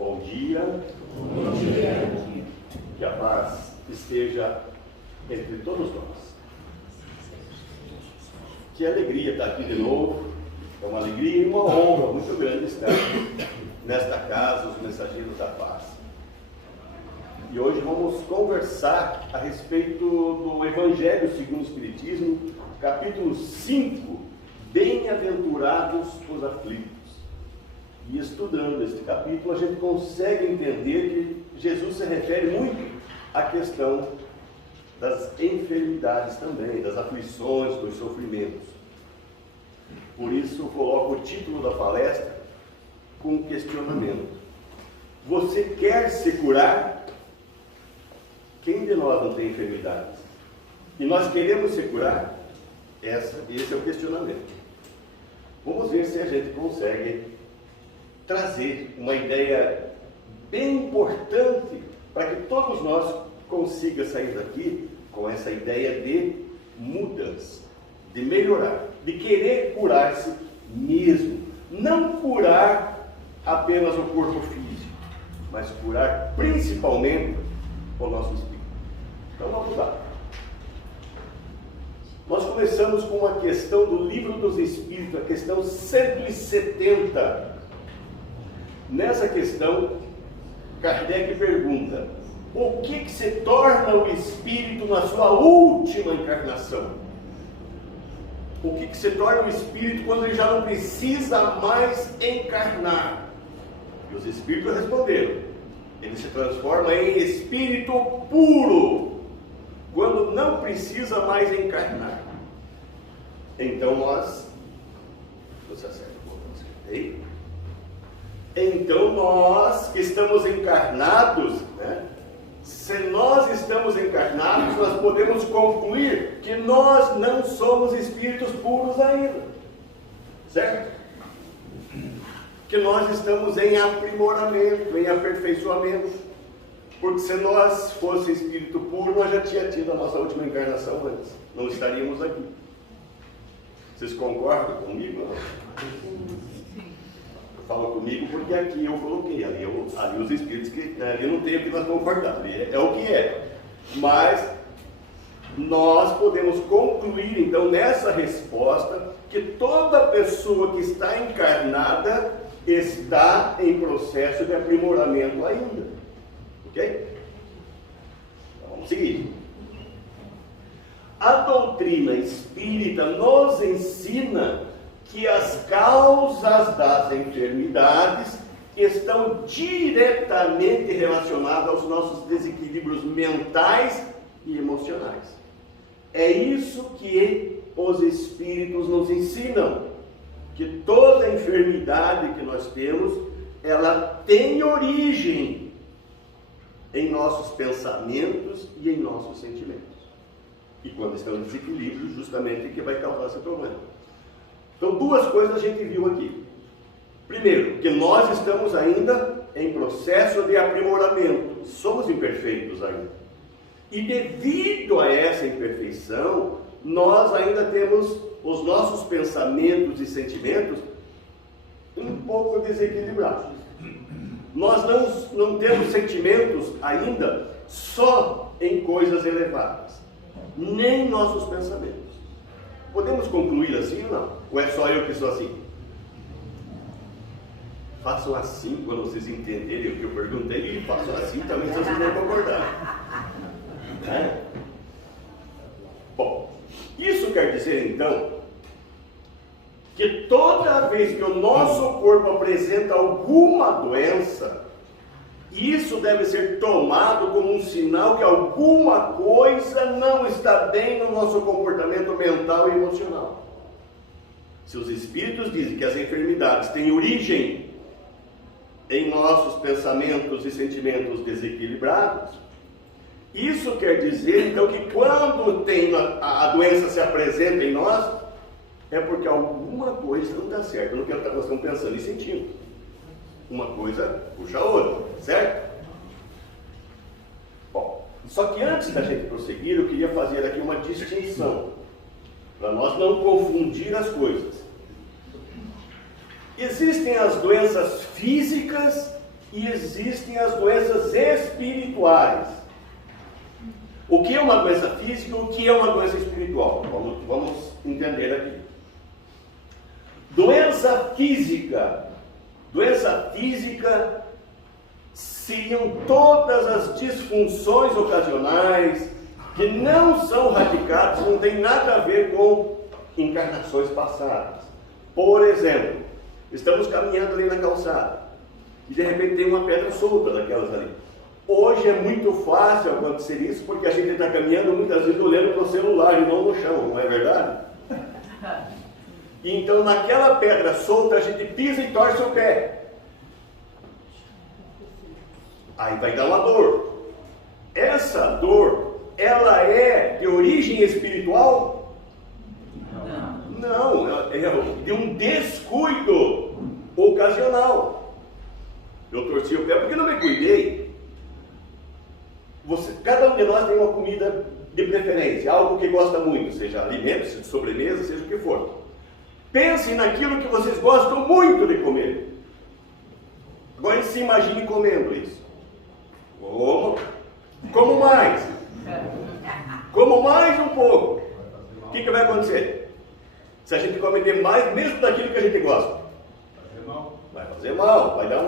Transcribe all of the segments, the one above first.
Bom dia. Bom dia. Que a paz esteja entre todos nós. Que alegria estar aqui de novo. É uma alegria e uma honra muito grande estar nesta casa, os mensageiros da paz. E hoje vamos conversar a respeito do Evangelho segundo o Espiritismo, capítulo 5, Bem-aventurados os aflitos. E estudando este capítulo, a gente consegue entender que Jesus se refere muito à questão das enfermidades também, das aflições, dos sofrimentos. Por isso, coloco o título da palestra com um questionamento. Você quer se curar? Quem de nós não tem enfermidades? E nós queremos se curar? Esse é o questionamento. Vamos ver se a gente consegue trazer uma ideia bem importante para que todos nós consigamos sair daqui com essa ideia de mudança, de melhorar, de querer curar-se mesmo. Não curar apenas o corpo físico, mas curar principalmente o nosso espírito. Então vamos lá. Nós começamos com uma questão do Livro dos Espíritos, a questão 170. Nessa questão, Kardec pergunta: o que se torna o espírito na sua última encarnação? O que se torna o espírito quando ele já não precisa mais encarnar? E os espíritos responderam: ele se transforma em espírito puro, quando não precisa mais encarnar. Então você acerta o botão, acertei. Então nós que estamos encarnados, se nós estamos encarnados, nós podemos concluir que nós não somos espíritos puros ainda, certo? Que nós estamos em aprimoramento, em aperfeiçoamento, porque se nós fosse espírito puro, nós já tínhamos tido a nossa última encarnação antes, não estaríamos aqui. Vocês concordam comigo? Fala comigo porque aqui eu coloquei, ali os espíritos que ali não tem o que nós concordar, ali é o que é. Mas nós podemos concluir então nessa resposta que toda pessoa que está encarnada está em processo de aprimoramento ainda. Ok? Então, vamos seguir. A doutrina espírita nos ensina que as causas das enfermidades estão diretamente relacionadas aos nossos desequilíbrios mentais e emocionais. É isso que os espíritos nos ensinam, que toda enfermidade que nós temos, ela tem origem em nossos pensamentos e em nossos sentimentos. E quando estão em desequilíbrio, justamente o que vai causar esse problema. Então, duas coisas a gente viu aqui. Primeiro, que nós estamos ainda em processo de aprimoramento. Somos imperfeitos ainda. E devido a essa imperfeição, nós ainda temos os nossos pensamentos e sentimentos um pouco desequilibrados. Nós não temos sentimentos ainda só em coisas elevadas, nem nossos pensamentos. Podemos concluir assim ou não? Ou é só eu que sou assim? Façam assim quando vocês entenderem o que eu perguntei, e façam assim também se vocês não concordarem. Bom, isso quer dizer então que toda vez que o nosso corpo apresenta alguma doença, isso deve ser tomado como um sinal que alguma coisa não está bem no nosso comportamento mental e emocional. Se os espíritos dizem que as enfermidades têm origem em nossos pensamentos e sentimentos desequilibrados, isso quer dizer então que quando a doença se apresenta em nós, é porque alguma coisa não dá certo no que nós estamos pensando e sentindo. Uma coisa puxa a outra, certo? Bom, só que antes da gente prosseguir, eu queria fazer aqui uma distinção, para nós não confundir as coisas. Existem as doenças físicas e existem as doenças espirituais. O que é uma doença física e o que é uma doença espiritual? Vamos entender aqui. Doença física. Doença física seriam todas as disfunções ocasionais que não são radicadas, não tem nada a ver com encarnações passadas. Por exemplo, estamos caminhando ali na calçada e de repente tem uma pedra solta daquelas ali. Hoje é muito fácil acontecer isso porque a gente está caminhando muitas vezes olhando para o celular e não no chão, não é verdade? Então naquela pedra solta a gente pisa e torce o pé. Aí vai dar uma dor. Essa dor, ela é de origem espiritual? Não, é de um descuido ocasional. Eu torci o pé porque não me cuidei. Cada um de nós tem uma comida de preferência, algo que gosta muito, seja alimento, seja sobremesa, seja o que for. Pensem naquilo que vocês gostam muito de comer. Agora se imagine comendo isso. Como mais? Como mais um pouco. O que vai acontecer? Se a gente come demais, mesmo daquilo que a gente gosta, vai fazer mal, vai dar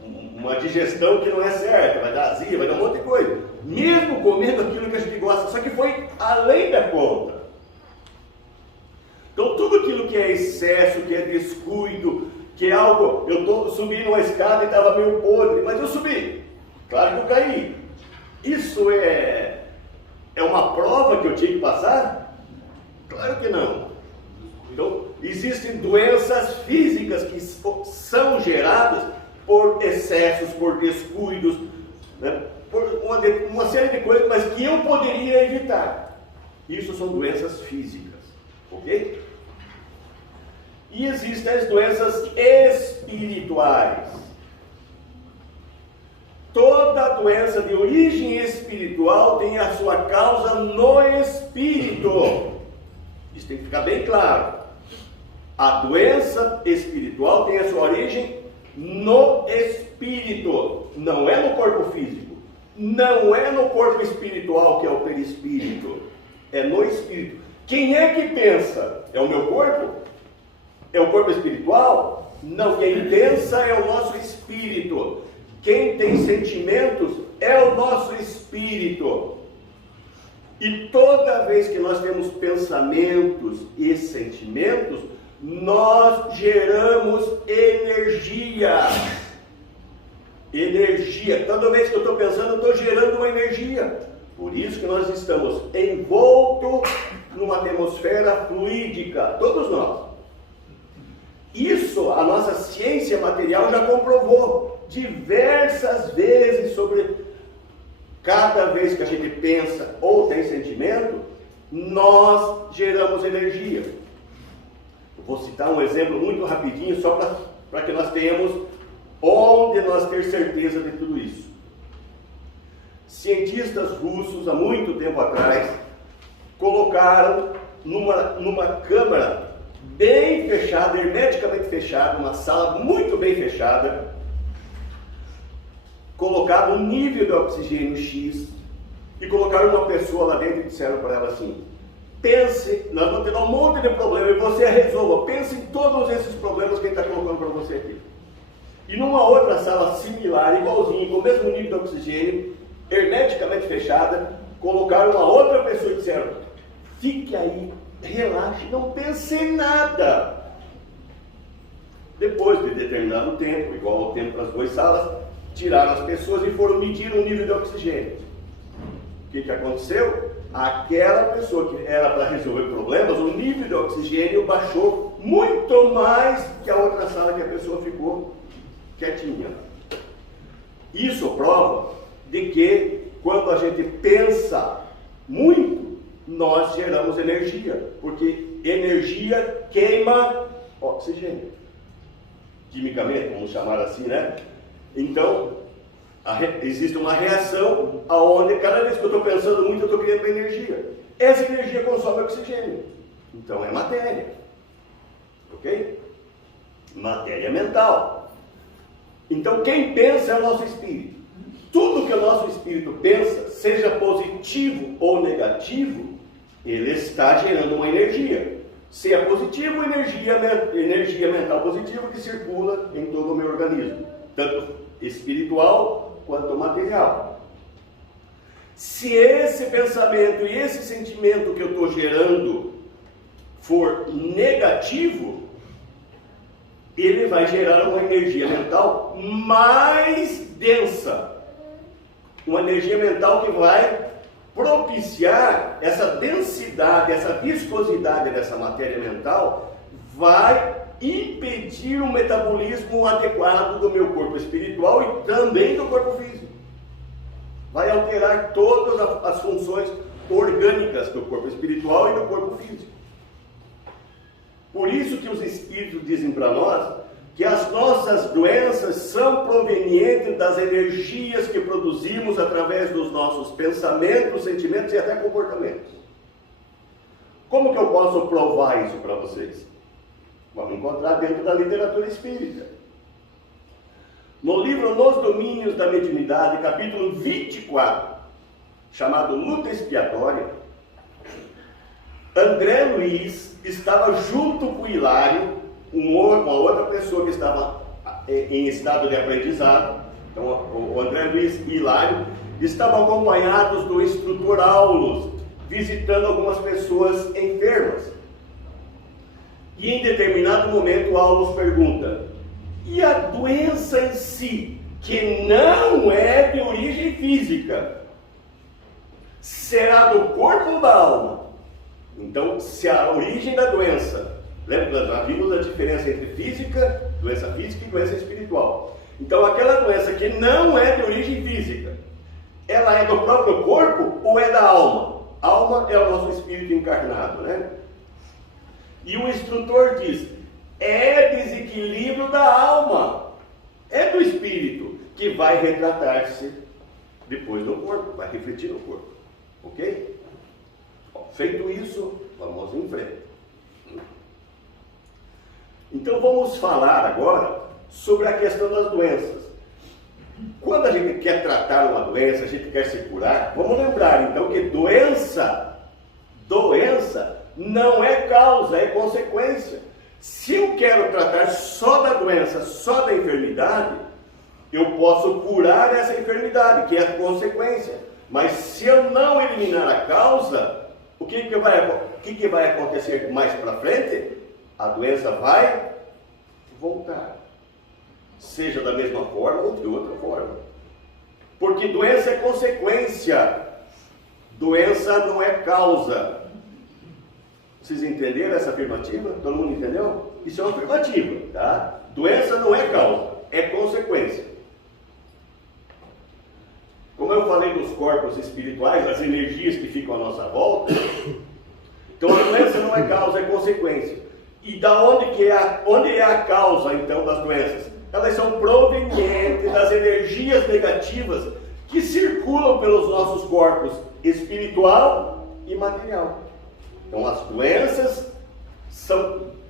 uma digestão que não é certa, vai dar azia, vai dar um monte de coisa. Mesmo comendo aquilo que a gente gosta, só que foi além da conta. Então tudo aquilo que é excesso, que é descuido, que é algo, eu subi numa escada e estava meio podre, mas eu subi. Claro que eu caí. Isso é uma prova que eu tinha que passar? Claro que não. Então, existem doenças físicas que são geradas por excessos, por descuidos, né? Por uma série de coisas, mas que eu poderia evitar. Isso são doenças físicas, ok? E existem as doenças espirituais. Toda doença de origem espiritual tem a sua causa no espírito. Isso tem que ficar bem claro. A doença espiritual tem a sua origem no espírito. Não é no corpo físico. Não é no corpo espiritual, que é o perispírito. É no espírito. Quem é que pensa? É o meu corpo? É o corpo espiritual? Não, quem pensa é o nosso espírito. Quem tem sentimentos é o nosso espírito. E toda vez que nós temos pensamentos e sentimentos, nós geramos energia. Energia. Toda vez que eu estou pensando, eu estou gerando uma energia. Por isso que nós estamos envoltos numa atmosfera fluídica. Todos nós. Isso a nossa ciência material já comprovou diversas vezes sobre cada vez que a gente pensa ou tem sentimento, nós geramos energia. Eu vou citar um exemplo muito rapidinho só para que nós tenhamos onde nós ter certeza de tudo isso. Cientistas russos há muito tempo atrás colocaram numa câmara bem fechada, hermeticamente fechada, uma sala muito bem fechada, colocaram um nível de oxigênio X e colocaram uma pessoa lá dentro e disseram para ela assim: pense, nós vamos ter um monte de problema e você resolva, pense em todos esses problemas que ele está colocando para você aqui. E numa outra sala similar, igualzinha, com o mesmo nível de oxigênio, hermeticamente fechada, colocaram uma outra pessoa e disseram: fique aí, relaxe, não pense em nada. Depois de determinado tempo, igual ao tempo para as duas salas, tiraram as pessoas e foram medir o nível de oxigênio. O que aconteceu? Aquela pessoa que era para resolver problemas, o nível de oxigênio baixou muito mais que a outra sala que a pessoa ficou quietinha. Isso prova de que quando a gente pensa muito, nós geramos energia, porque energia queima oxigênio. Quimicamente, vamos chamar assim, né? Então, existe uma reação aonde cada vez que eu estou pensando muito, eu estou criando energia. Essa energia consome oxigênio. Então é matéria. Ok? Matéria mental. Então quem pensa é o nosso espírito. Tudo que o nosso espírito pensa, seja positivo ou negativo, ele está gerando uma energia. Se é positivo, energia mental positiva que circula em todo o meu organismo, tanto espiritual quanto material. Se esse pensamento e esse sentimento que eu estou gerando for negativo, ele vai gerar uma energia mental mais densa. Uma energia mental que vai propiciar essa densidade, essa viscosidade dessa matéria mental, vai impedir o metabolismo adequado do meu corpo espiritual e também do corpo físico. Vai alterar todas as funções orgânicas do corpo espiritual e do corpo físico. Por isso que os espíritos dizem para nós que as nossas doenças são provenientes das energias que produzimos através dos nossos pensamentos, sentimentos e até comportamentos. Como que eu posso provar isso para vocês? Vamos encontrar dentro da literatura espírita. No livro Nos Domínios da Mediunidade, capítulo 24, chamado Luta Expiatória, André Luiz estava junto com o Hilário, uma outra pessoa que estava em estado de aprendizado. Então, o André Luiz e Hilário estavam acompanhados do instrutor Aulus, visitando algumas pessoas enfermas. E em determinado momento, Aulus pergunta: e a doença em si, que não é de origem física, será do corpo ou da alma? Então, se a origem da doença, lembra, nós já vimos a diferença entre doença física e doença espiritual. Então, aquela doença que não é de origem física, ela é do próprio corpo ou é da alma? Alma é o nosso espírito encarnado, né? E o instrutor diz: é desequilíbrio da alma, é do espírito, que vai retratar-se depois no corpo, vai refletir no corpo. Ok? Feito isso, vamos em frente. Então vamos falar agora sobre a questão das doenças. Quando a gente quer tratar uma doença, a gente quer se curar, vamos lembrar então que doença não é causa, é consequência. Se eu quero tratar só da doença, só da enfermidade, eu posso curar essa enfermidade, que é a consequência. Mas se eu não eliminar a causa, o que vai acontecer mais para frente? A doença vai voltar. Seja da mesma forma ou de outra forma. Porque doença é consequência. Doença não é causa. Vocês entenderam essa afirmativa? Todo mundo entendeu? Isso é uma afirmativa, tá? Doença não é causa, é consequência. Como eu falei dos corpos espirituais, as energias que ficam à nossa volta, então a doença não é causa, é consequência. E onde é a causa, então, das doenças? Elas são provenientes das energias negativas que circulam pelos nossos corpos espiritual e material. Então as doenças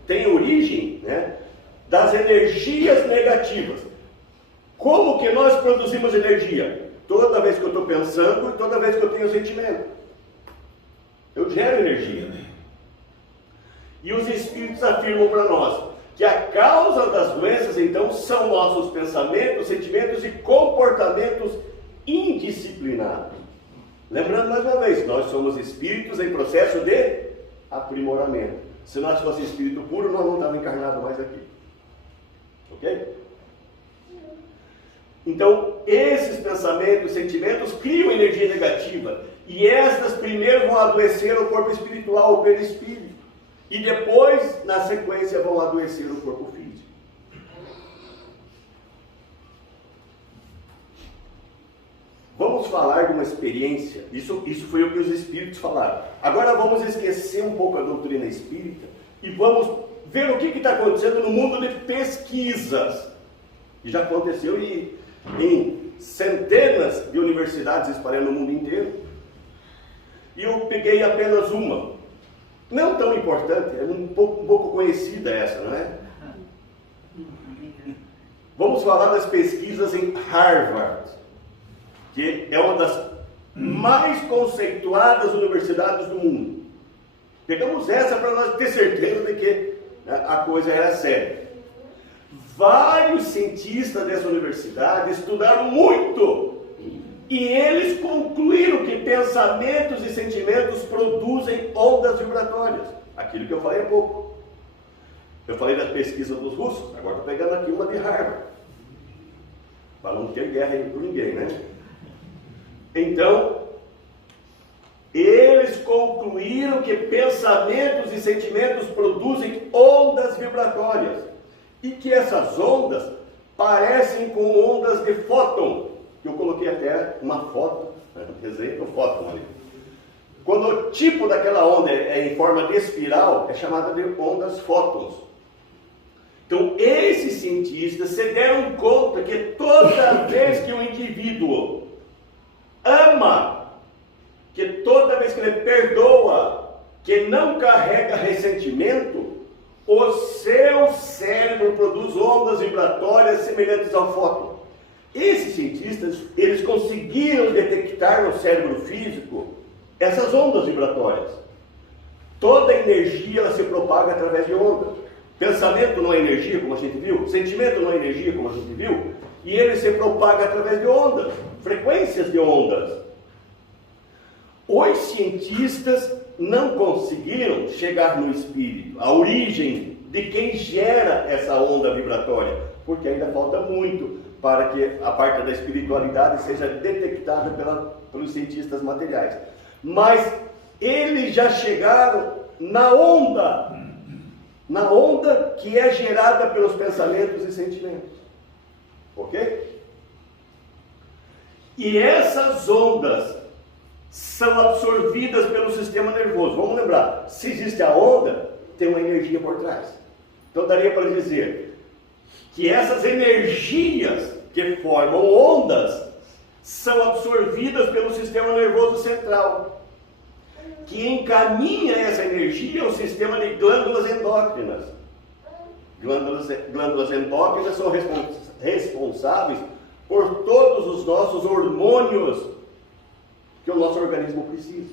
têm origem, né, das energias negativas. Como que nós produzimos energia? Toda vez que eu estou pensando e toda vez que eu tenho sentimento. Eu gero energia. E os espíritos afirmam para nós que a causa das doenças, então, são nossos pensamentos, sentimentos e comportamentos indisciplinados. Lembrando mais uma vez, nós somos espíritos em processo de aprimoramento. Se nós fosse espírito puro, nós não estávamos encarnados mais aqui. Ok? Então, esses pensamentos, sentimentos criam energia negativa. E estas primeiro vão adoecer o corpo espiritual, o perispírito. E depois, na sequência, vão adoecer o corpo físico. Vamos falar de uma experiência. Isso foi o que os espíritos falaram. Agora vamos esquecer um pouco a doutrina espírita e vamos ver o que está acontecendo no mundo de pesquisas. E já aconteceu em centenas de universidades espalhadas no mundo inteiro. E eu peguei apenas uma. Não tão importante, é um pouco conhecida essa, não é? Vamos falar das pesquisas em Harvard, que é uma das mais conceituadas universidades do mundo. Pegamos essa para nós ter certeza de que a coisa era séria. Vários cientistas dessa universidade estudaram muito e eles concluíram que pensamentos e sentimentos produzem ondas vibratórias. Aquilo que eu falei há pouco. Eu falei das pesquisas dos russos, agora estou pegando aqui uma de Harvard. Para não ter guerra aí por ninguém, né? Então, eles concluíram que pensamentos e sentimentos produzem ondas vibratórias e que essas ondas parecem com ondas de fóton. Eu coloquei até uma foto, desenho do fóton ali. Quando o tipo daquela onda é em forma de espiral, é chamada de ondas fótons. Então, esses cientistas se deram conta que toda vez que um indivíduo ama, que toda vez que ele perdoa, que não carrega ressentimento, o seu cérebro produz ondas vibratórias semelhantes ao fóton. Esses cientistas, eles conseguiram detectar no cérebro físico essas ondas vibratórias. Toda energia ela se propaga através de ondas. Pensamento não é energia, como a gente viu. Sentimento não é energia, como a gente viu. E ele se propaga através de ondas, frequências de ondas. Os cientistas não conseguiram chegar no espírito, a origem de quem gera essa onda vibratória, porque ainda falta muito para que a parte da espiritualidade seja detectada pelos cientistas materiais. Mas eles já chegaram na onda que é gerada pelos pensamentos e sentimentos. Ok? E essas ondas são absorvidas pelo sistema nervoso. Vamos lembrar, se existe a onda, tem uma energia por trás. Então daria para dizer que essas energias que formam ondas são absorvidas pelo sistema nervoso central, que encaminha essa energia ao sistema de glândulas endócrinas. Glândulas endócrinas são responsáveis por todos os nossos hormônios que o nosso organismo precisa.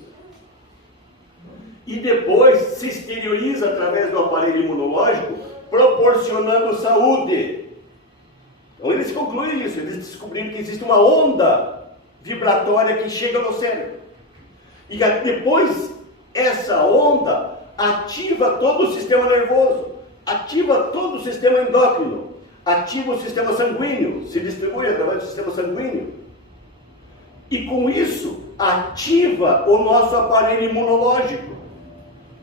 E depois se exterioriza através do aparelho imunológico, proporcionando saúde. Então eles concluem isso, eles descobriram que existe uma onda vibratória que chega no cérebro. E depois essa onda ativa todo o sistema nervoso, ativa todo o sistema endócrino, ativa o sistema sanguíneo, se distribui através do sistema sanguíneo. E com isso ativa o nosso aparelho imunológico,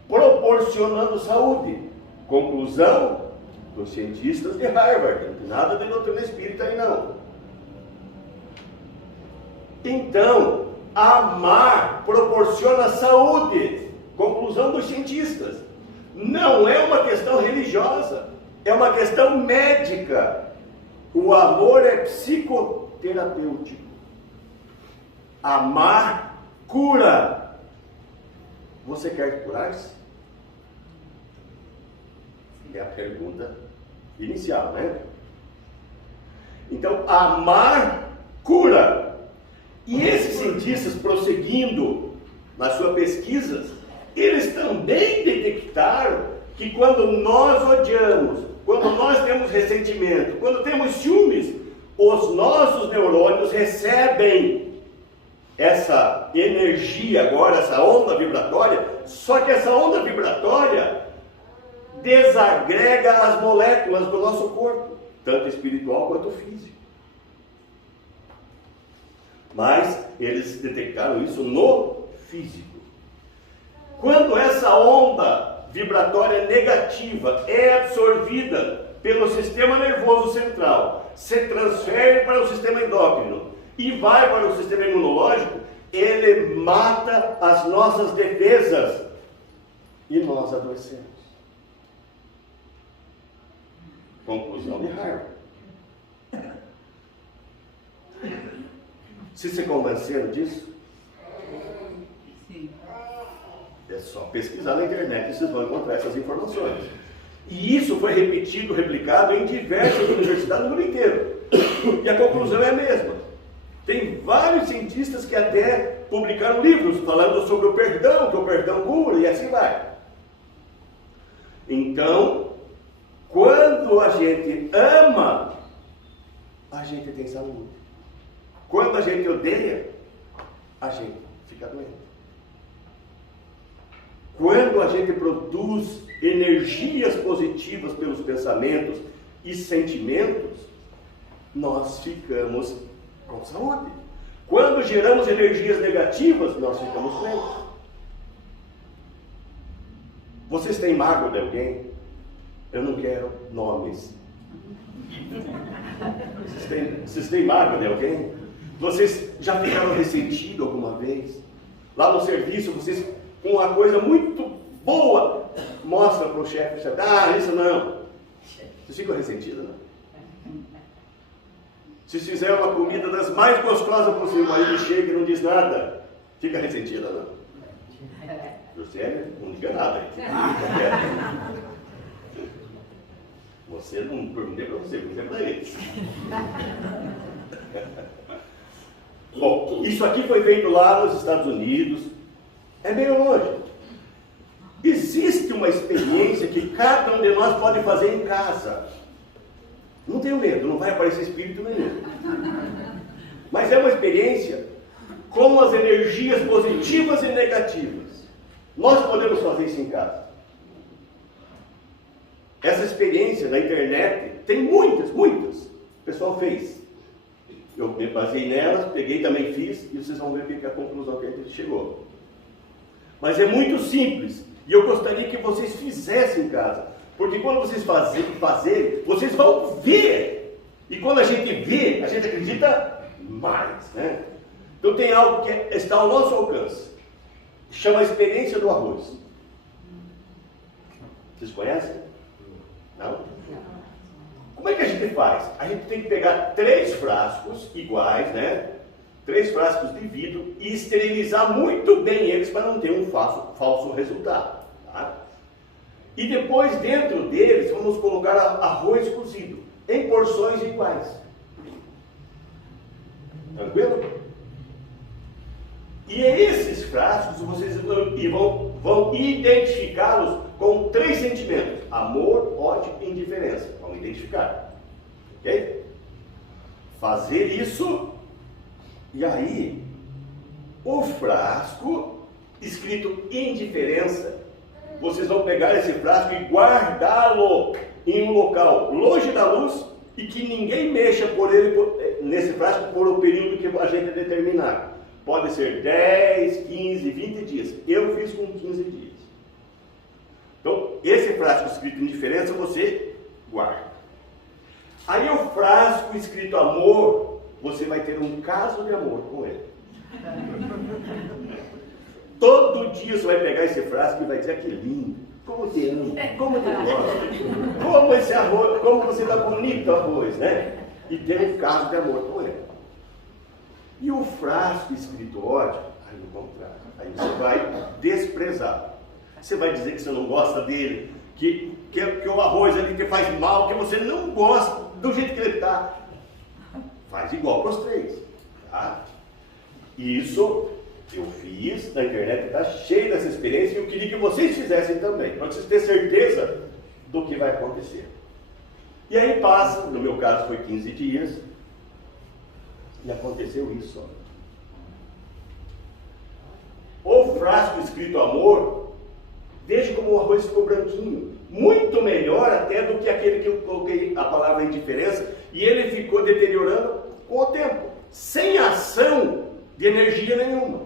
proporcionando saúde. Conclusão dos cientistas de Harvard, não tem nada de doutrina espírita aí não. Então, amar proporciona saúde. Conclusão dos cientistas. Não é uma questão religiosa, é uma questão médica. O amor é psicoterapêutico. Amar cura. Você quer curar-se? É a pergunta inicial, né? Então, amar cura. E esses cientistas, prosseguindo nas suas pesquisas, eles também detectaram que quando nós odiamos, quando nós temos ressentimento, quando temos ciúmes, os nossos neurônios recebem essa energia agora, essa onda vibratória, só que essa onda vibratória desagrega as moléculas do nosso corpo, tanto espiritual quanto físico. Mas eles detectaram isso no físico. Quando essa onda vibratória negativa é absorvida pelo sistema nervoso central, se transfere para o sistema endócrino e vai para o sistema imunológico, ele mata as nossas defesas e nós adoecemos. Conclusão de Harvard. Se convenceram disso? Sim. É só pesquisar na internet e vocês vão encontrar essas informações. E isso foi repetido, replicado em diversas universidades no mundo inteiro. E a conclusão é a mesma. Tem vários cientistas que até publicaram livros falando sobre o perdão, que o perdão cura, e assim vai. Então, quando a gente ama, a gente tem saúde. Quando a gente odeia, a gente fica doente. Quando a gente produz energias positivas pelos pensamentos e sentimentos, nós ficamos com saúde. Quando geramos energias negativas, nós ficamos doentes. Vocês têm mágoa de alguém? Eu não quero nomes. Vocês têm mágoa de alguém? Vocês já ficaram ressentidos alguma vez? Lá no serviço, vocês, com uma coisa muito boa, mostram para o chefe, isso não. Vocês ficam ressentidos, não? Se fizer uma comida das mais gostosas possível, o marido chega e não diz nada, fica ressentida, não? Você não diga nada. Você não perguntei para você, perguntei para eles. Bom, isso aqui foi feito lá nos Estados Unidos, é meio longe. Existe uma experiência que cada um de nós pode fazer em casa. Não tenho medo, não vai aparecer espírito nenhum. Mas é uma experiência com as energias positivas e negativas. Nós podemos fazer isso em casa. Essa experiência na internet tem muitas. O pessoal fez. Eu me baseei nelas, peguei também fiz, e vocês vão ver que é a conclusão que a gente chegou. Mas é muito simples, e eu gostaria que vocês fizessem em casa. Porque quando vocês fazerem, vocês vão ver. E quando a gente vê, a gente acredita mais, né? Então tem algo que está ao nosso alcance. Chama a experiência do arroz. Vocês conhecem? Não? Como é que a gente faz? A gente tem que pegar 3 frascos iguais, né? 3 frascos de vidro e esterilizar muito bem eles para não ter um falso resultado. Tá? E depois dentro deles vamos colocar arroz cozido em porções iguais. Tranquilo? E esses frascos vocês vão identificá-los com 3 sentimentos: amor, ódio e indiferença. Vamos identificar. Ok? Fazer isso, e aí o frasco escrito indiferença, vocês vão pegar esse frasco e guardá-lo em um local longe da luz e que ninguém mexa por ele, nesse frasco, por o período que a gente determinar. Pode ser 10, 15, 20 dias. Eu fiz com 15 dias. Então, esse frasco escrito indiferença, você guarda. Aí o frasco escrito amor, você vai ter um caso de amor com ele. Todo dia você vai pegar esse frasco e vai dizer: que lindo, como te amo, como te gosto, como esse arroz, como você está bonito arroz, né? E ter um caso de amor com ele. E o frasco escrito ódio, aí no contrário, aí você vai desprezar. Você vai dizer que você não gosta dele, que o arroz ali que faz mal, que você não gosta do jeito que ele está. Faz igual para os 3. Tá? Isso eu fiz na internet, está cheio dessa experiência, e eu queria que vocês fizessem também, para vocês terem certeza do que vai acontecer. E aí passa, no meu caso foi 15 dias, e aconteceu isso. O frasco escrito amor, veja como o arroz ficou branquinho, muito melhor até do que aquele que eu coloquei a palavra indiferença, e ele ficou deteriorando com o tempo, sem ação de energia nenhuma.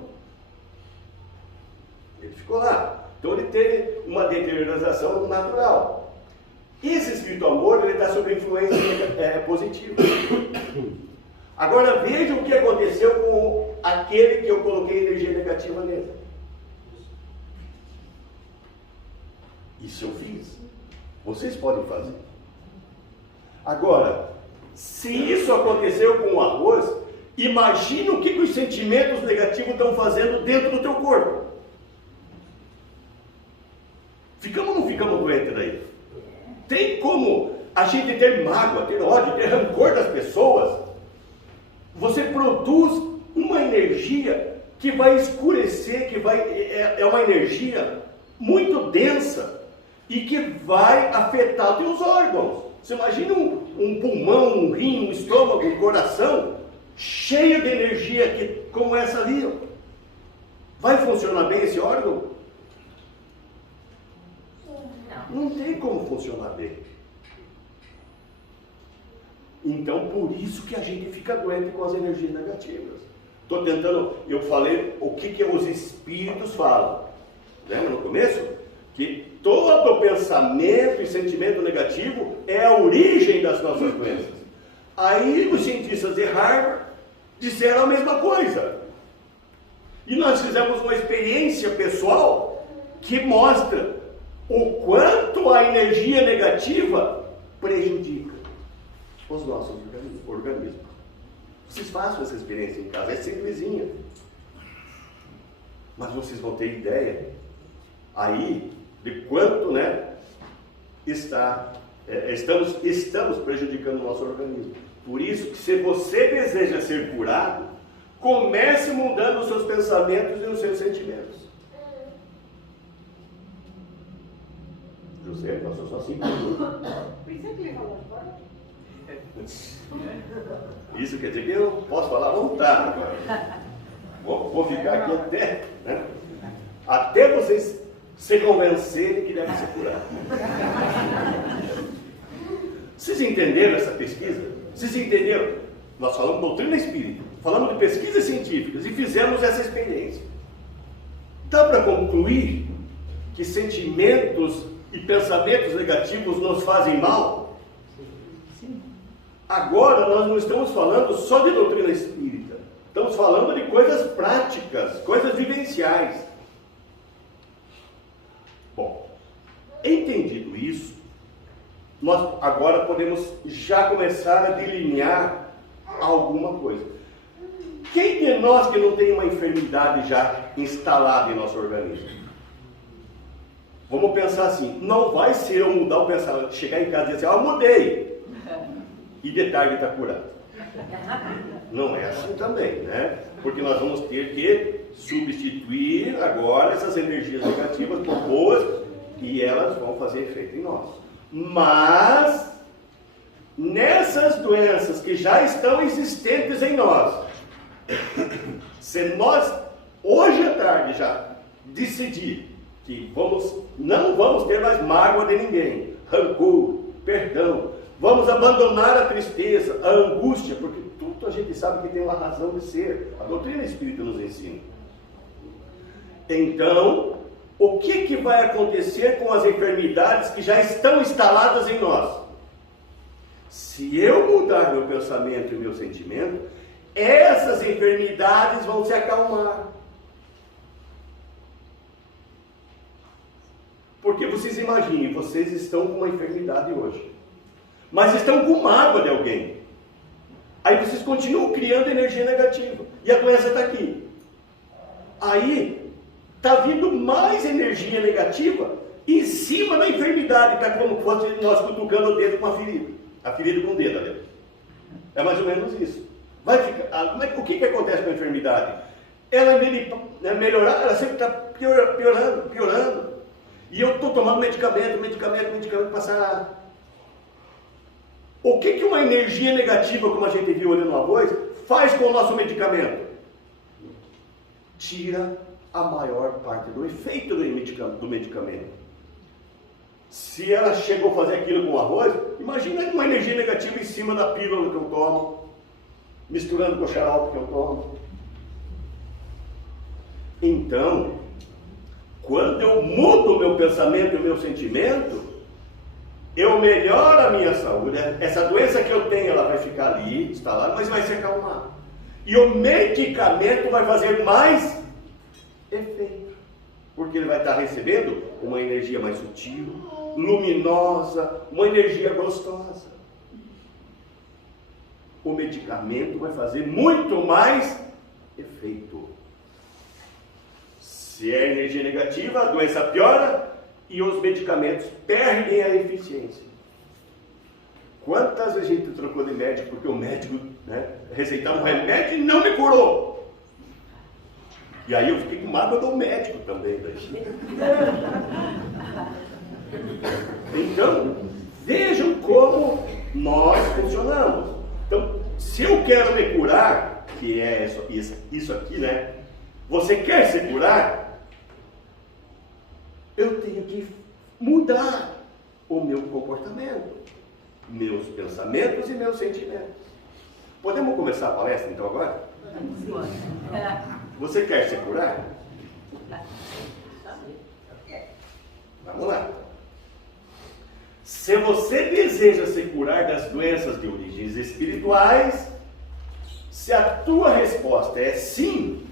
Ele ficou lá. Então ele teve uma deterioração natural. Esse escrito amor, ele está sob influência positiva. Agora veja o que aconteceu com aquele que eu coloquei energia negativa nele. Isso eu fiz. Vocês podem fazer. Agora, se isso aconteceu com o arroz, imagina o que os sentimentos negativos estão fazendo dentro do teu corpo. Ficamos ou não ficamos doentes daí? tem como a gente ter mágoa, ter ódio, ter rancor das pessoas. Você produz uma energia que vai escurecer, é uma energia muito densa e que vai afetar os teus órgãos. Você imagina um pulmão, um rim, um estômago, um coração cheio de energia como essa ali. Ó. Vai funcionar bem esse órgão? Não tem como funcionar bem. Então, por isso que a gente fica doente com as energias negativas. Estou tentando, eu falei o que os espíritos falam. Lembra no começo? Que todo pensamento e sentimento negativo é a origem das nossas doenças. Aí os cientistas de Harvard disseram a mesma coisa. E nós fizemos uma experiência pessoal que mostra o quanto a energia negativa prejudica os nossos organismos. Vocês façam essa experiência em casa, é simplesinha. Mas vocês vão ter ideia aí de quanto, estamos prejudicando o nosso organismo. Por isso que se você deseja ser curado, comece mudando os seus pensamentos e os seus sentimentos. José, nós somos só 5 minutos. Isso quer dizer que eu posso falar à vontade agora. Vou ficar aqui até vocês se convencerem que deve ser curado. Vocês entenderam essa pesquisa? Vocês entenderam? Nós falamos de doutrina espírita, falamos de pesquisas científicas e fizemos essa experiência. Dá para concluir que sentimentos e pensamentos negativos nos fazem mal? Sim. Agora nós não estamos falando só de doutrina espírita, estamos falando de coisas práticas, coisas vivenciais. Bom, entendido isso, nós agora podemos já começar a delinear alguma coisa. Quem de nós que não tem uma enfermidade já instalada em nosso organismo? Vamos pensar assim, não vai ser eu mudar o pensamento, chegar em casa e dizer assim, mudei, e de tarde está curado. Não é assim também, né? Porque nós vamos ter que substituir agora essas energias negativas por boas e elas vão fazer efeito em nós. Mas, nessas doenças que já estão existentes em nós, se nós, hoje à tarde já, decidir que não vamos ter mais mágoa de ninguém, rancor, perdão, vamos abandonar a tristeza, a angústia, porque tudo a gente sabe que tem uma razão de ser, a doutrina espírita nos ensina. Então, o que vai acontecer com as enfermidades que já estão instaladas em nós? Se eu mudar meu pensamento e meu sentimento, essas enfermidades vão se acalmar. Porque vocês imaginem, vocês estão com uma enfermidade hoje, mas estão com mágoa de alguém. Aí vocês continuam criando energia negativa, e a doença está aqui. Aí está vindo mais energia negativa em cima da enfermidade, está como se fosse nós cutucando o dedo com a ferida com o dedo ali. É mais ou menos isso. Vai ficar, o que acontece com a enfermidade? Ela, em vez de melhorar, ela sempre está piorando. E eu estou tomando medicamento para sarar. O que uma energia negativa, como a gente viu ali no arroz, faz com o nosso medicamento? Tira a maior parte do efeito do medicamento. Se ela chegou a fazer aquilo com o arroz, imagina uma energia negativa em cima da pílula que eu tomo, misturando com o xarope que eu tomo. Então, quando eu mudo o meu pensamento e o meu sentimento, eu melhoro a minha saúde. Essa doença que eu tenho, ela vai ficar ali, instalada, mas vai se acalmar. E o medicamento vai fazer mais efeito, porque ele vai estar recebendo uma energia mais sutil, luminosa, uma energia gostosa. O medicamento vai fazer muito mais efeito. Se é energia negativa, a doença piora e os medicamentos perdem a eficiência. Quantas vezes a gente trocou de médico porque o médico, né, receitava um remédio e não me curou? E aí eu fiquei com mágoa do médico também. Então, vejam como nós funcionamos. Então, se eu quero me curar, que é isso aqui, né? Você quer se curar? Eu tenho que mudar o meu comportamento, meus pensamentos e meus sentimentos. Podemos começar a palestra então agora? Você quer se curar? Vamos lá. Se você deseja se curar das doenças de origens espirituais, se a tua resposta é sim,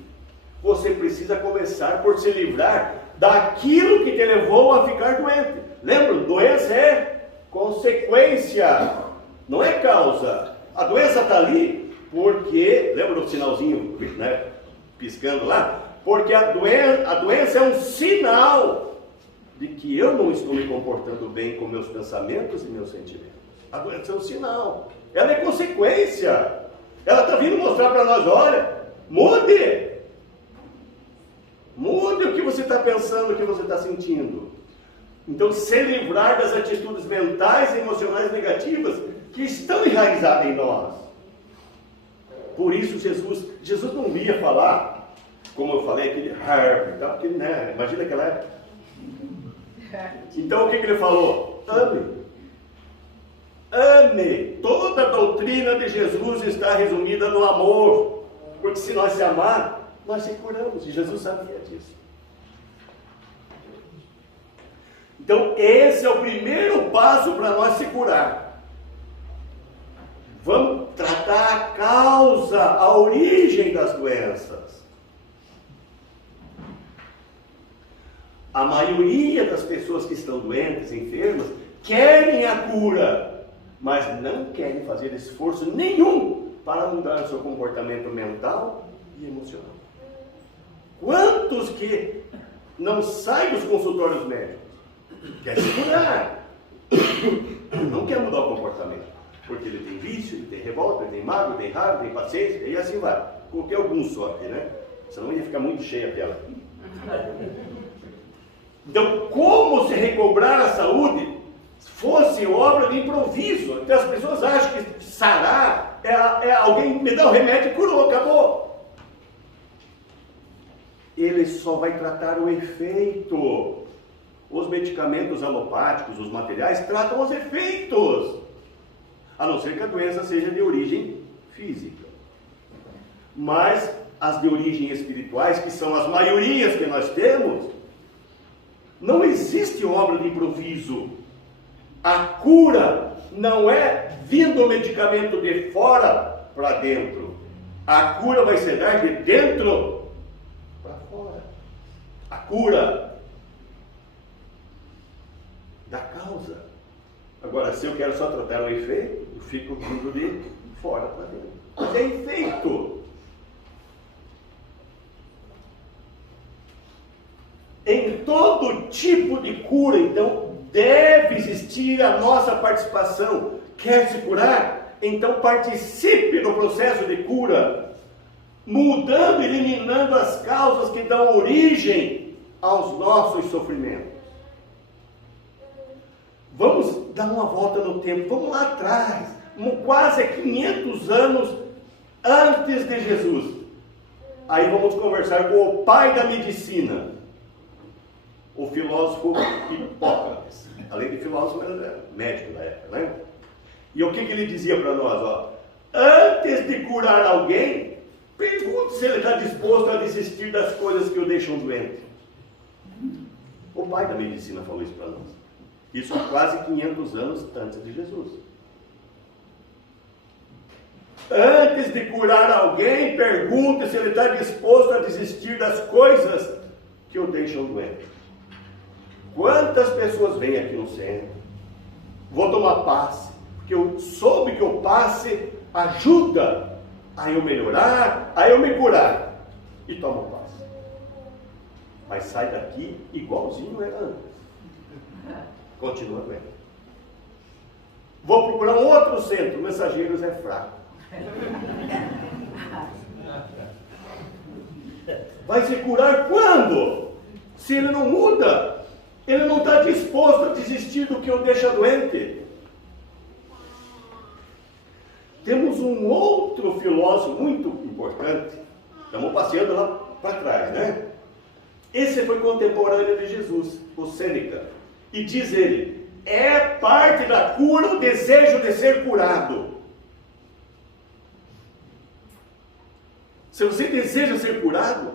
você precisa começar por se livrar daquilo que te levou a ficar doente. Lembra? Doença é consequência, não é causa. A doença está ali porque, lembra do sinalzinho, né, piscando lá? Porque a doença é um sinal de que eu não estou me comportando bem com meus pensamentos e meus sentimentos. A doença é um sinal. Ela é consequência. Ela está vindo mostrar para nós, olha, mude. Mude o que você está pensando, o que você está sentindo. Então, se livrar das atitudes mentais e emocionais negativas que estão enraizadas em nós. Por isso, Jesus não ia falar, como eu falei, aquele porque, né, imagina aquela época. Então, o que ele falou? Ame. Ame. Toda a doutrina de Jesus está resumida no amor. Porque se nós se amar, nós se curamos. E Jesus sabia disso. Então, esse é o primeiro passo para nós se curar. Vamos tratar a causa, a origem das doenças. A maioria das pessoas que estão doentes, enfermas, querem a cura, mas não querem fazer esforço nenhum para mudar o seu comportamento mental e emocional. Quantos que não saem dos consultórios médicos? Quer se curar, não quer mudar o comportamento, porque ele tem vício, ele tem revolta, ele tem mágoa, ele tem raiva, ele tem paciência, e assim vai. Coloquei alguns só aqui, né? Senão ia ficar muito cheia a tela. Então, como se recobrar a saúde fosse obra de improviso? Então, as pessoas acham que sarar é alguém me dá o remédio e curou, acabou. Ele só vai tratar o efeito. Os medicamentos alopáticos, os materiais, tratam os efeitos. A não ser que a doença seja de origem física. Mas as de origem espirituais, que são as maiorias que nós temos, não existe obra de improviso. A cura não é vindo o medicamento de fora para dentro. A cura vai ser dar de dentro para fora. A cura da causa. Agora, se eu quero só tratar o efeito, eu fico vindo de fora para dentro. Mas é efeito. Em todo tipo de cura, então, deve existir a nossa participação. Quer se curar? Então participe do processo de cura, mudando, eliminando as causas que dão origem aos nossos sofrimentos. Vamos dar uma volta no tempo, vamos lá atrás, quase 500 anos antes de Jesus. Aí vamos conversar com o pai da medicina, o filósofo Hipócrates. Além de filósofo, era médico na época, né? E o que ele dizia para nós? Ó? Antes de curar alguém, pergunte se ele está disposto a desistir das coisas que o deixam doente. O pai da medicina falou isso para nós. Isso há quase 500 anos antes de Jesus. Antes de curar alguém, pergunte se ele está disposto a desistir das coisas que o deixam doente. Quantas pessoas vêm aqui no centro? Vou tomar passe, porque eu soube que o passe ajuda a eu melhorar, a eu me curar. E toma o passe. Mas sai daqui igualzinho era antes. Continua doendo. Vou procurar um outro centro. Mensageiros é fraco. Vai se curar quando? Se ele não muda. Ele não está disposto a desistir do que o deixa doente. Temos um outro filósofo muito importante. Estamos passeando lá para trás, né? Esse foi contemporâneo de Jesus, o Sêneca. E diz ele, é parte da cura o desejo de ser curado. Se você deseja ser curado,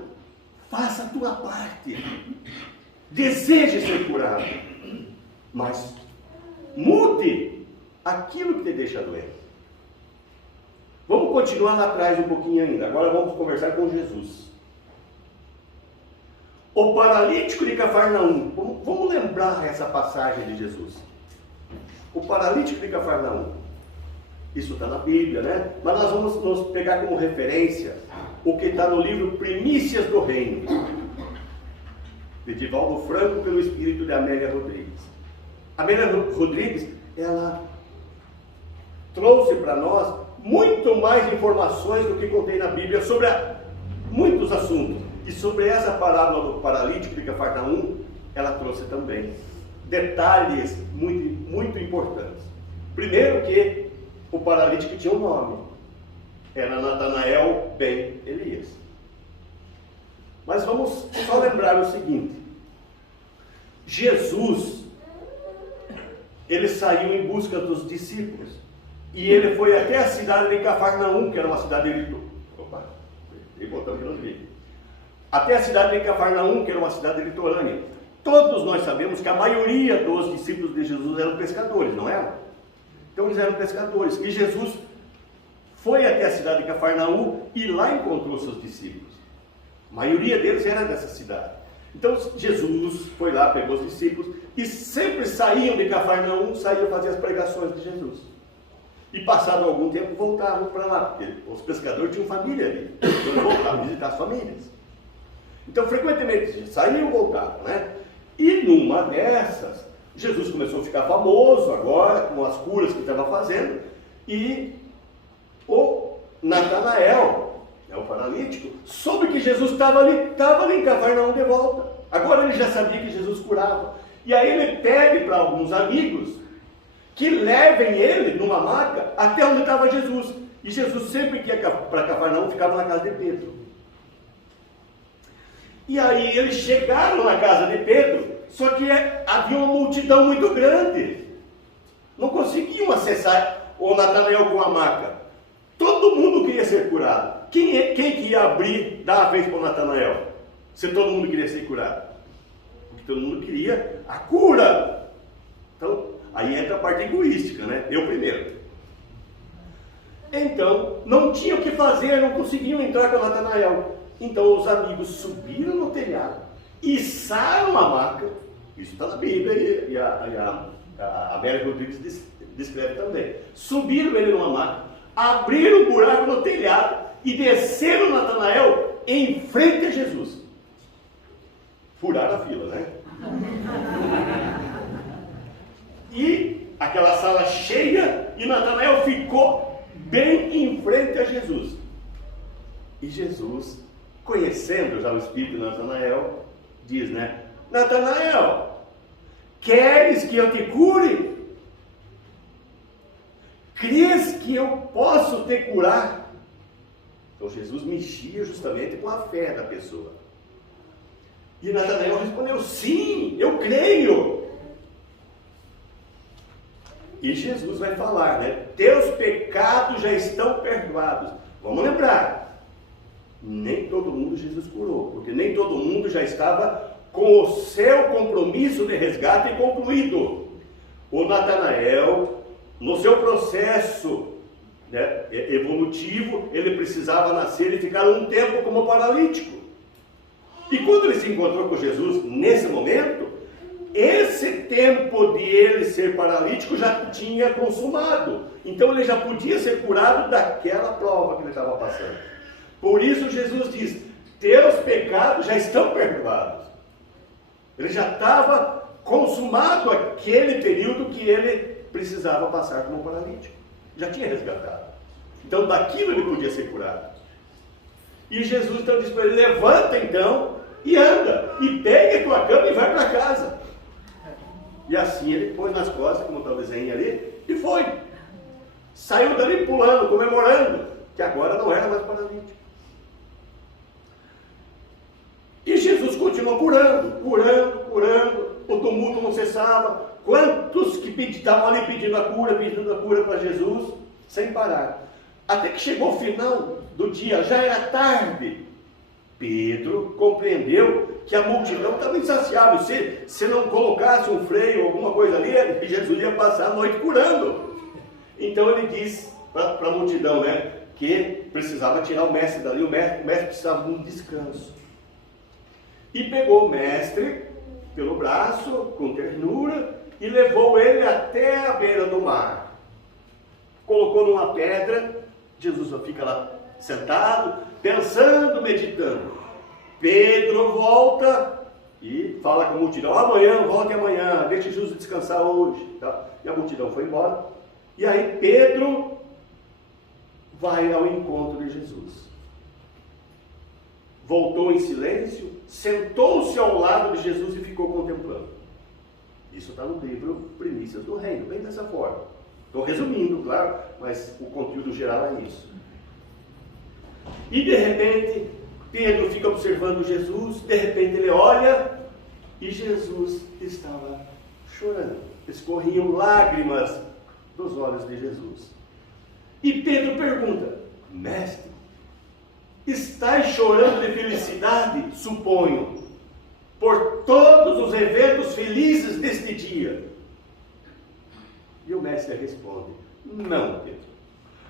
faça a tua parte. Deseje ser curado. Mas mude aquilo que te deixa doente. Vamos continuar lá atrás um pouquinho ainda. Agora vamos conversar com Jesus. O paralítico de Cafarnaum. Vamos lembrar essa passagem de Jesus. O paralítico de Cafarnaum. Isso está na Bíblia, né? Mas nós vamos nos pegar como referência o que está no livro Primícias do Reino, de Divaldo Franco, pelo espírito de Amélia Rodrigues. Amélia Rodrigues, ela trouxe para nós muito mais informações do que contém na Bíblia sobre muitos assuntos. E sobre essa parábola do paralítico de Cafarnaum, ela trouxe também detalhes muito, muito importantes. Primeiro que o paralítico tinha um nome. Era Natanael ben Elias. Mas vamos só lembrar o seguinte. Jesus, ele saiu em busca dos discípulos. E ele foi até a cidade de Cafarnaum, que era uma cidade litorânea. Opa, botamos aqui no vídeo. Até a cidade de Cafarnaum, que era uma cidade litorânea. Todos nós sabemos que a maioria dos discípulos de Jesus eram pescadores, não eram? Então eles eram pescadores. E Jesus foi até a cidade de Cafarnaum e lá encontrou seus discípulos. A maioria deles era dessa cidade. Então Jesus foi lá, pegou os discípulos e sempre saíam de Cafarnaum, saíam fazer as pregações de Jesus. E passado algum tempo voltavam para lá, porque os pescadores tinham família ali. Então eles voltavam a visitar as famílias. Então frequentemente saíam e voltavam, né? E numa dessas, Jesus começou a ficar famoso agora, com as curas que estava fazendo, e o Natanael, o paralítico, soube que Jesus estava ali em Cafarnaum de volta. Agora ele já sabia que Jesus curava. E aí ele pede para alguns amigos que levem ele numa maca até onde estava Jesus. E Jesus sempre que ia para Cafarnaum ficava na casa de Pedro. E aí eles chegaram na casa de Pedro, só que havia uma multidão muito grande. Não conseguiam acessar o Natanael com a maca. Todo mundo queria ser curado. Quem que ia abrir, dar a vez para o Natanael? Se todo mundo queria ser curado. Porque todo mundo queria a cura. Então, aí entra a parte egoística, né? Eu primeiro. Então, não tinham o que fazer, não conseguiam entrar com o Natanael. Então, os amigos subiram no telhado, içaram a maca. Isso está na Bíblia e a Amélia Rodrigues descreve também. Subiram ele numa maca, abriram um buraco no telhado e desceram o Natanael em frente a Jesus. Furaram a fila, né? E aquela sala cheia, e Natanael ficou bem em frente a Jesus. E Jesus, conhecendo já o espírito de Natanael, diz, né? Natanael, queres que eu te cure? Crês que eu posso te curar? Então Jesus mexia justamente com a fé da pessoa. E Natanael respondeu, sim, eu creio. E Jesus vai falar, né? Teus pecados já estão perdoados. Vamos lembrar, nem todo mundo Jesus curou, porque nem todo mundo já estava com o seu compromisso de resgate concluído. O Natanael, no seu processo, né, evolutivo, ele precisava nascer e ficar um tempo como paralítico. E quando ele se encontrou com Jesus, nesse momento, esse tempo de ele ser paralítico já tinha consumado. Então ele já podia ser curado daquela prova que ele estava passando. Por isso Jesus diz, teus pecados já estão perdoados. Ele já estava consumado aquele período que ele precisava passar como um paralítico. Já tinha resgatado. Então daquilo ele podia ser curado. E Jesus então disse para ele: levanta então e anda, e pega a tua cama e vai para casa. E assim ele pôs nas costas, como está o desenho ali, e foi. Saiu dali pulando, comemorando, que agora não era mais paralítico. E Jesus continuou curando, o tumulto não cessava. Quantos que estavam ali pedindo a cura para Jesus, sem parar. Até que chegou o final do dia, já era tarde. Pedro compreendeu que a multidão estava insaciável. Se não colocasse um freio, alguma coisa ali, Jesus ia passar a noite curando. Então ele disse para a multidão, que precisava tirar o mestre dali. O mestre precisava de um descanso. E pegou o mestre pelo braço, com ternura, e levou ele até a beira do mar. Colocou numa pedra. Jesus fica lá sentado, pensando, meditando. Pedro volta e fala com a multidão: amanhã, volte amanhã, deixe Jesus descansar hoje. Tá? E a multidão foi embora. E aí Pedro vai ao encontro de Jesus. Voltou em silêncio, sentou-se ao lado de Jesus e ficou contemplando. Isso está no livro Primícias do Reino, bem dessa forma. Estou resumindo, claro, mas o conteúdo geral é isso. E de repente, Pedro fica observando Jesus, de repente ele olha e Jesus estava chorando. Escorriam lágrimas dos olhos de Jesus. E Pedro pergunta: mestre, estás chorando de felicidade, suponho, por todos os eventos felizes deste dia? E o mestre responde: não, Pedro,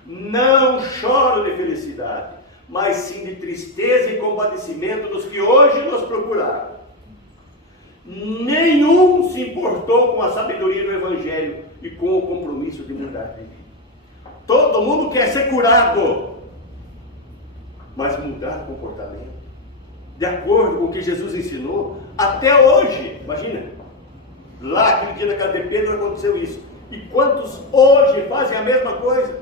não choro de felicidade, mas sim de tristeza e compadecimento dos que hoje nos procuraram. Nenhum se importou com a sabedoria do Evangelho e com o compromisso de mudar de vida. Todo mundo quer ser curado, mas mudar o comportamento, de acordo com o que Jesus ensinou, até hoje, imagina, lá aquele dia na casa de Pedro aconteceu isso. E quantos hoje fazem a mesma coisa?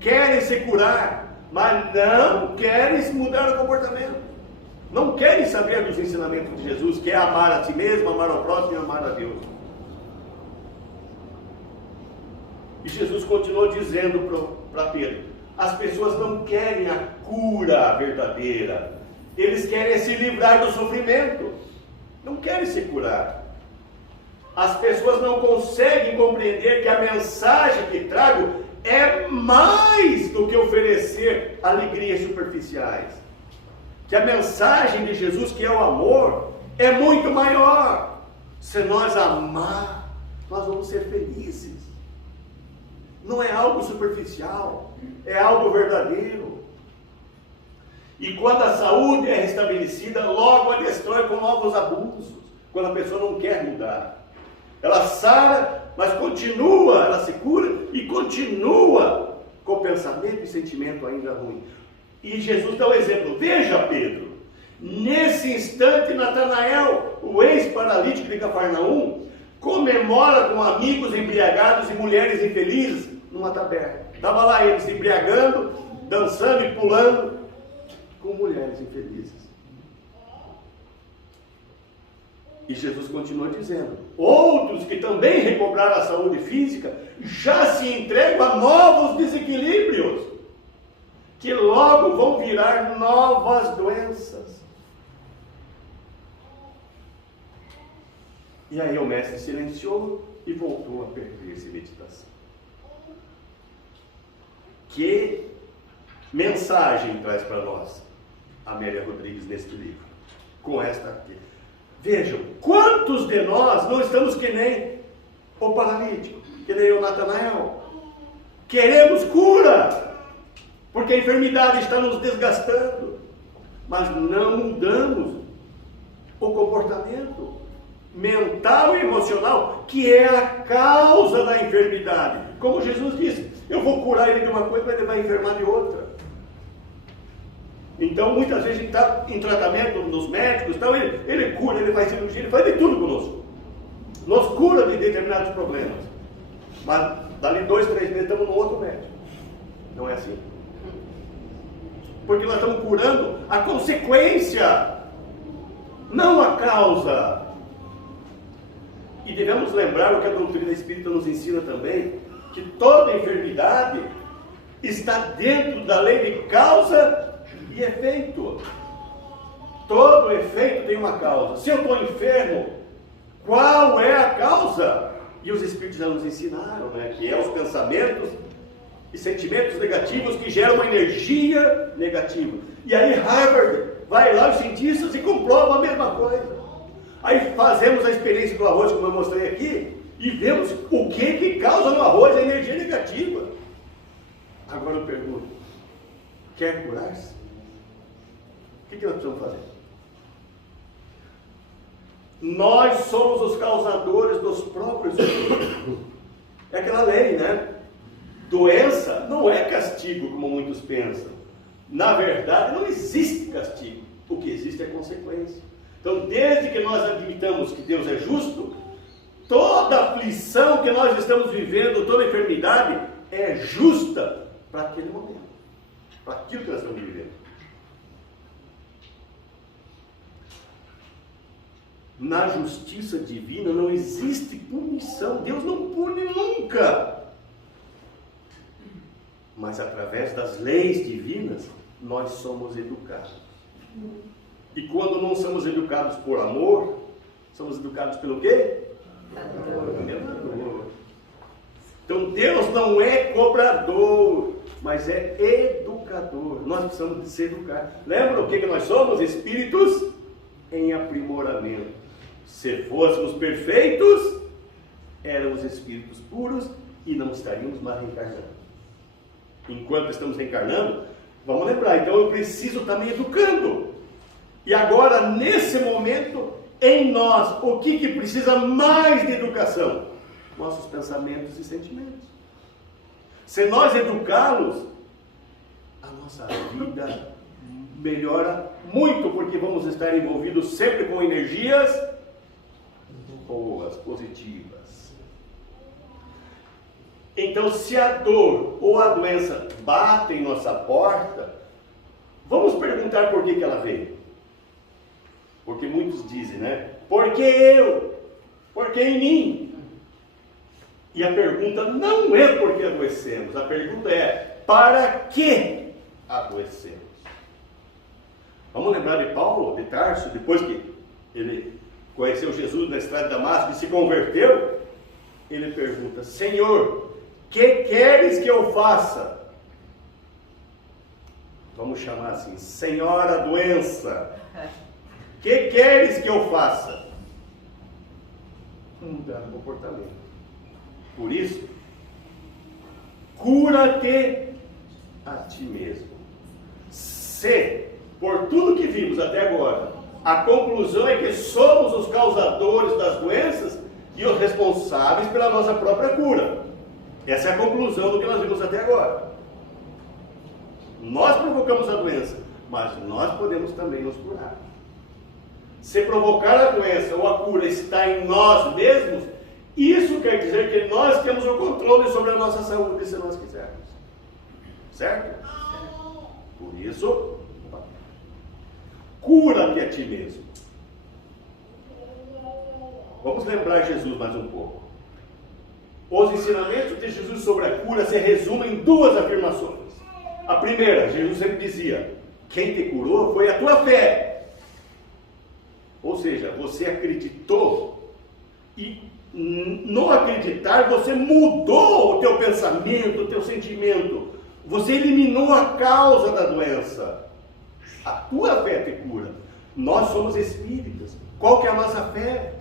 Querem se curar, mas não querem mudar o comportamento. Não querem saber dos ensinamentos de Jesus, que é amar a si mesmo, amar ao próximo e amar a Deus. E Jesus continuou dizendo para Pedro: as pessoas não querem a cura verdadeira. Eles querem se livrar do sofrimento. Não querem se curar. As pessoas não conseguem compreender que a mensagem que trago é mais do que oferecer alegrias superficiais. Que a mensagem de Jesus, que é o amor, é muito maior. Se nós amar, nós vamos ser felizes. Não é algo superficial, é algo verdadeiro. E quando a saúde é restabelecida, logo a destrói com novos abusos. Quando a pessoa não quer mudar. Ela sara, mas continua, ela se cura e continua com pensamento e sentimento ainda ruim. E Jesus dá um exemplo. Veja, Pedro, nesse instante Natanael, o ex-paralítico de Cafarnaum, comemora com amigos embriagados e mulheres infelizes numa taberna. Estava lá eles embriagando, dançando e pulando com mulheres infelizes. E Jesus continua dizendo: outros que também recobraram a saúde física já se entregam a novos desequilíbrios, que logo vão virar novas doenças. E aí o mestre silenciou e voltou a perder-se em meditação. Que mensagem traz para nós Amélia Rodrigues neste livro? Com esta aqui. Vejam, quantos de nós não estamos que nem o paralítico, que nem o Natanael? Queremos cura, porque a enfermidade está nos desgastando, mas não mudamos o comportamento mental e emocional, que é a causa da enfermidade. Como Jesus disse: eu vou curar ele de uma coisa, mas ele vai enfermar de outra. Então, muitas vezes, ele está em tratamento nos médicos, então ele cura, ele faz cirurgia, ele faz de tudo conosco. Nos cura de determinados problemas. Mas dali 2, 3 meses estamos no outro médico. Não é assim. Porque nós estamos curando a consequência, não a causa. E devemos lembrar o que a doutrina espírita nos ensina também, que toda enfermidade está dentro da lei de causa e efeito. Todo efeito tem uma causa. Se eu estou enfermo, qual é a causa? E os espíritos já nos ensinaram, né? Que é os pensamentos e sentimentos negativos que geram uma energia negativa. E aí Harvard vai lá, os cientistas, e comprovam a mesma coisa. Aí fazemos a experiência do arroz, como eu mostrei aqui, e vemos o que causa no arroz a energia negativa. Agora eu pergunto, quer curar-se? O que nós precisamos fazer? Nós somos os causadores dos próprios erros. É aquela lei, né? Doença não é castigo, como muitos pensam. Na verdade, não existe castigo. O que existe é consequência. Então, desde que nós admitamos que Deus é justo, toda aflição que nós estamos vivendo, toda enfermidade, é justa para aquele momento, para aquilo que nós estamos vivendo. Na justiça divina não existe punição. Deus não pune nunca. Mas através das leis divinas, nós somos educados. E quando não somos educados por amor, somos educados pelo quê? Amor. Então Deus não é cobrador, mas é educador. Nós precisamos de ser educados. Lembra o que nós somos? Espíritos em aprimoramento. Se fôssemos perfeitos, éramos espíritos puros e não estaríamos mais reencarnando. Enquanto estamos reencarnando, vamos lembrar, então eu preciso estar me educando. E agora, nesse momento, em nós, o que precisa mais de educação? Nossos pensamentos e sentimentos. Se nós educá-los, a nossa vida melhora muito, porque vamos estar envolvidos sempre com energias boas, positivas. Então, se a dor ou a doença bate em nossa porta, vamos perguntar por que ela veio. Porque muitos dizem, né? Por que eu? Por que em mim? E a pergunta não é por que adoecemos, a pergunta é para que adoecemos? Vamos lembrar de Paulo, de Tarso, depois que ele conheceu Jesus na estrada de Damasco e se converteu, ele pergunta, Senhor, que queres que eu faça? Vamos chamar assim, Senhora doença, que queres que eu faça? Mudar o comportamento. Por isso, cura-te a ti mesmo. Se, por tudo que vimos até agora, a conclusão é que somos os causadores das doenças e os responsáveis pela nossa própria cura. Essa é a conclusão do que nós vimos até agora. Nós provocamos a doença, mas nós podemos também nos curar. Se provocar a doença ou a cura está em nós mesmos, isso quer dizer que nós temos o controle sobre a nossa saúde, se nós quisermos. Certo? Por isso, cura-te a ti mesmo. Vamos lembrar Jesus mais um pouco. Os ensinamentos de Jesus sobre a cura se resumem em duas afirmações. A primeira, Jesus sempre dizia, quem te curou foi a tua fé. Ou seja, você acreditou e no acreditar você mudou o teu pensamento, o teu sentimento. Você eliminou a causa da doença. A tua fé te cura. Nós somos espíritas. Qual que é a nossa fé?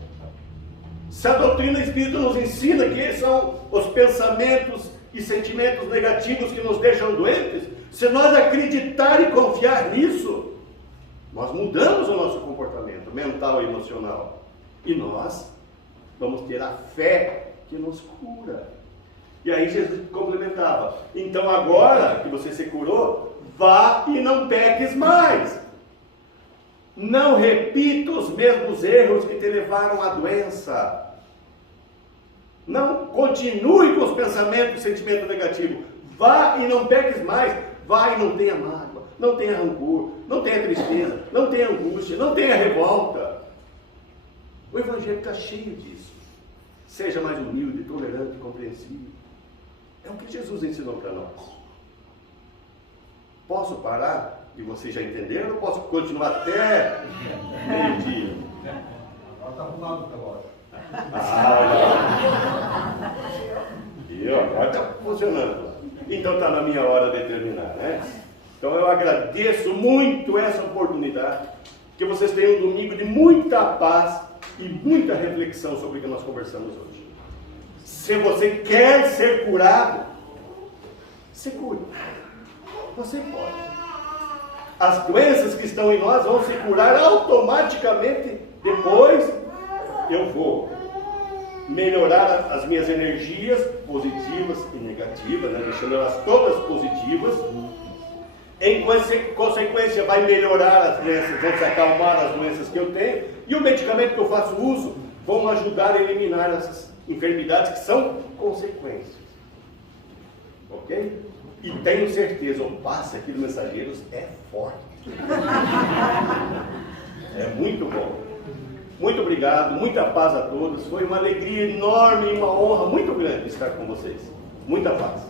Se a doutrina espírita nos ensina que são os pensamentos e sentimentos negativos que nos deixam doentes, se nós acreditar e confiar nisso, nós mudamos o nosso comportamento mental e emocional. E nós vamos ter a fé que nos cura. E aí Jesus complementava, então agora que você se curou, vá e não peques mais. Não repita os mesmos erros que te levaram à doença. Não continue com os pensamentos e sentimentos negativos. Vá e não peques mais. Vá e não tenha mágoa, não tenha rancor, não tenha tristeza, não tenha angústia, não tenha revolta. O Evangelho está cheio disso. Seja mais humilde, tolerante, compreensível. É o que Jesus ensinou para nós. Posso parar? E vocês já entenderam? Ou posso continuar até meio-dia? Ela está arrumada o relógio. E agora está funcionando. Então está na minha hora de terminar, né? Então eu agradeço muito essa oportunidade. Que vocês tenham um domingo de muita paz e muita reflexão sobre o que nós conversamos hoje. Se você quer ser curado, se cure. Você pode. As doenças que estão em nós vão se curar automaticamente. Depois eu vou melhorar as minhas energias positivas e negativas, né? Deixando elas todas positivas. Em consequência, vai melhorar as doenças, vão se acalmar as doenças que eu tenho. E o medicamento que eu faço uso vão ajudar a eliminar essas enfermidades que são consequências. Ok? E tenho certeza, o passe aqui do Mensageiros é forte. É muito bom. Muito obrigado, muita paz a todos. Foi uma alegria enorme e uma honra muito grande estar com vocês. Muita paz.